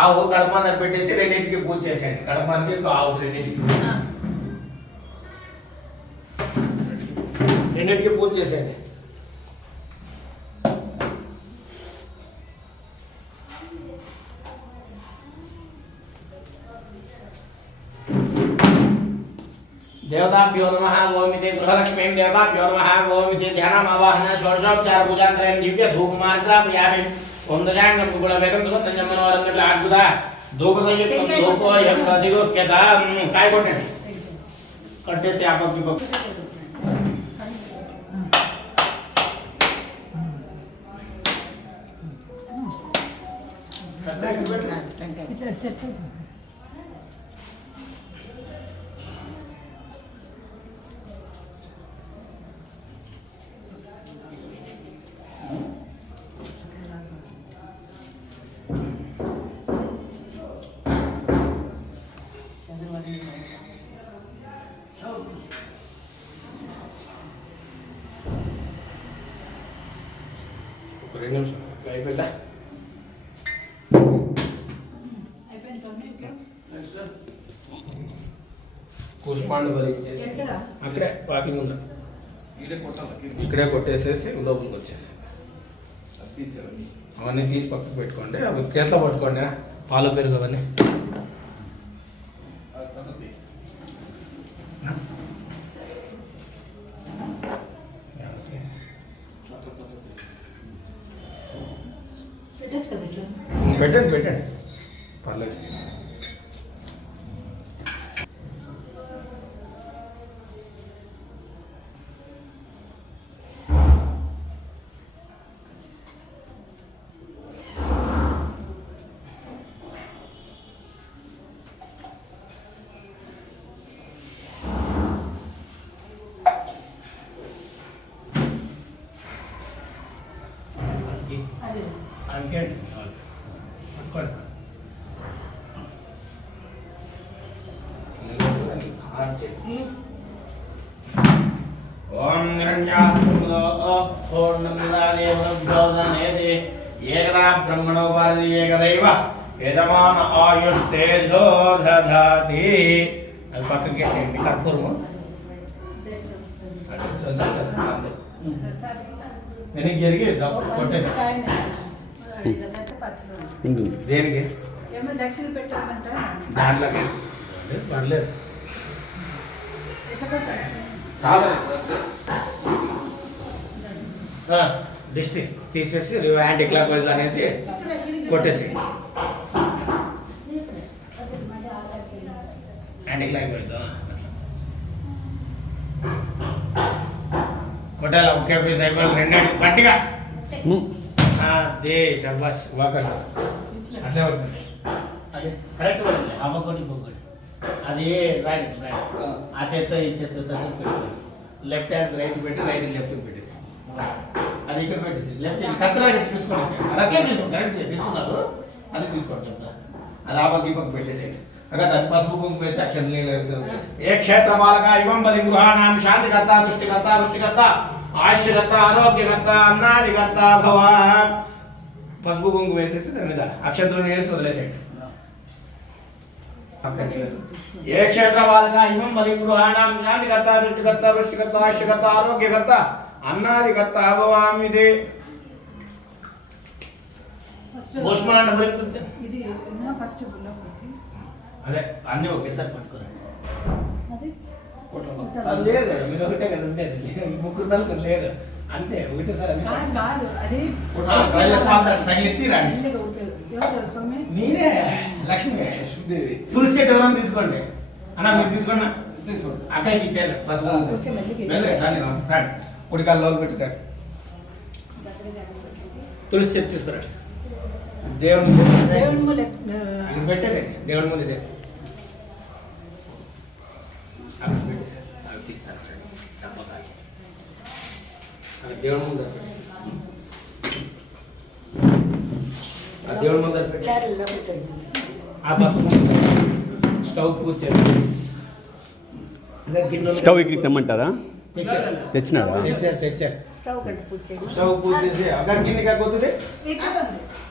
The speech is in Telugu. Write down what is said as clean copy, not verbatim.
ఆవు కడప మీద పెట్టేసి రెండింటికి పూజ చేసేయండి. కడపకి ఆవు రెండింటికి పూజ చేసేయండి. देवताभ्यो नमः ओम इति गृहलक्ष्मीं देवताभ्यो नमः ओम इति ध्यानमावाहन षोडशोपचार पूजान्तरं दिव्य धूपमार्गापयामि ओम दजांगं गुणवेदं सुगन्धं अद्भुत धूपसंयुक्तं धूपोऽयं प्रतिगोक्यता काय कोट्टंడి कट्टेసి आपकी पक्ष అయిపోయిందా? పుష్పాండు బలిచ్చేసి అక్కడే వాకింగ్ ఉందా ఇక్కడే కొట్టేసేసి లోపలికి వచ్చేసి అవన్నీ తీసి పక్కకు పెట్టుకోండి. అవి చేతిలో పట్టుకోండి, పాలు పెరుగు అవన్నీ. పెట్టండి పెట్టండి పర్లేదు. ओम एकदा ब्रह्मणोपाधि एकदैव यजमान आयुष्तेजो दधाति అది పక్కకి వేసేయండి. కర్పూరము వెనక్కి జరిగి కొట్టేసి దేనికి దాంట్లోకి పర్లేదు చాలా దిష్టి తీసేసి యాంటీ క్లాక్ వైజ్ అనేసి కొట్టేసి యాంటీ క్లాక్ వైజ్ కొట్టాలి. ఒకే పీస్ అయిపోయి రెండు గట్టిగా అదే శబాష్ వాకండి అట్లే పడుతుంది. అది కరెక్ట్ పడుతుంది. అమ్మకొట్టి పొక్కటి అది రైట్ రైట్ ఆ చేత్తో ఈ చేత్తో దగ్గర పెట్టుకోండి. లెఫ్ట్ హ్యాండ్ రైట్ పెట్టి రైట్ లెఫ్ట్ పెట్టేసి అది ఇక్కడ పెట్టేసి లెఫ్ట్ కత్తెర తీసుకోండి. అది అట్లే తీసుకోండి. కరెక్ట్ తీసుకున్నారు అది తీసుకోండి. చెప్తా అది ఆ పక్క ఈ పక్క పెట్టేసేయండి. అక్కడ దాన్ని పసుపు కుంకుమ వేసి అక్షరం ఏ క్షేత్ర బాలక ఇవం పది గృహాణం శాంతికర్త దృష్టికర్త రుష్టికర్త ఆయుష్యకర్త ఆరోగ్యకర్త అన్నాదికర్త భవాన్ పసుపు కుంకుమ వేసేసి దాని మీద అక్షంతలు వేసి వదిలేసేయండి. ఏ క్షేత్ర బాలక ఇవం పది గృహాణం శాంతికర్త దృష్టికర్త రుష్టికర్త ఆయుష్యకర్త ఆరోగ్యకర్త అన్నాదికర్త భవాన్ ఇది భూష్మాండ అదే అన్నీ ఒకేసారి పట్టుకోరండి. లేదు మీరు ఒకటే కదా ఉండేది. ముగ్గురు నలుగురు లేరు అంతే ఒకటేసారి తగిలిచ్చి రండి. మీరే లక్ష్మి తులసి చెట్టు ఎవరైనా తీసుకోండి అన్న. మీరు తీసుకోండి అక్కడికి ఇచ్చేయాలి. ఉడికాల లోపల పెట్టుకోండి. తులసి చెట్టు తీసుకురండి. దేవుని పెట్టేసే దేవుని ముందు ఇదే అవి పెట్టేసే అవి తీస్తాను డబ్బా దేవుని ముందు ఆ దేవుని ముందు ఆ పసుపు స్టవ్ పూజ స్టవ్ ఇక్కడికి తెమ్మంటారా? తెచ్చినాడా? తెచ్చారు స్టవ్ పూజ చేసి అక్కడ గిన్నె కాకపోతుంది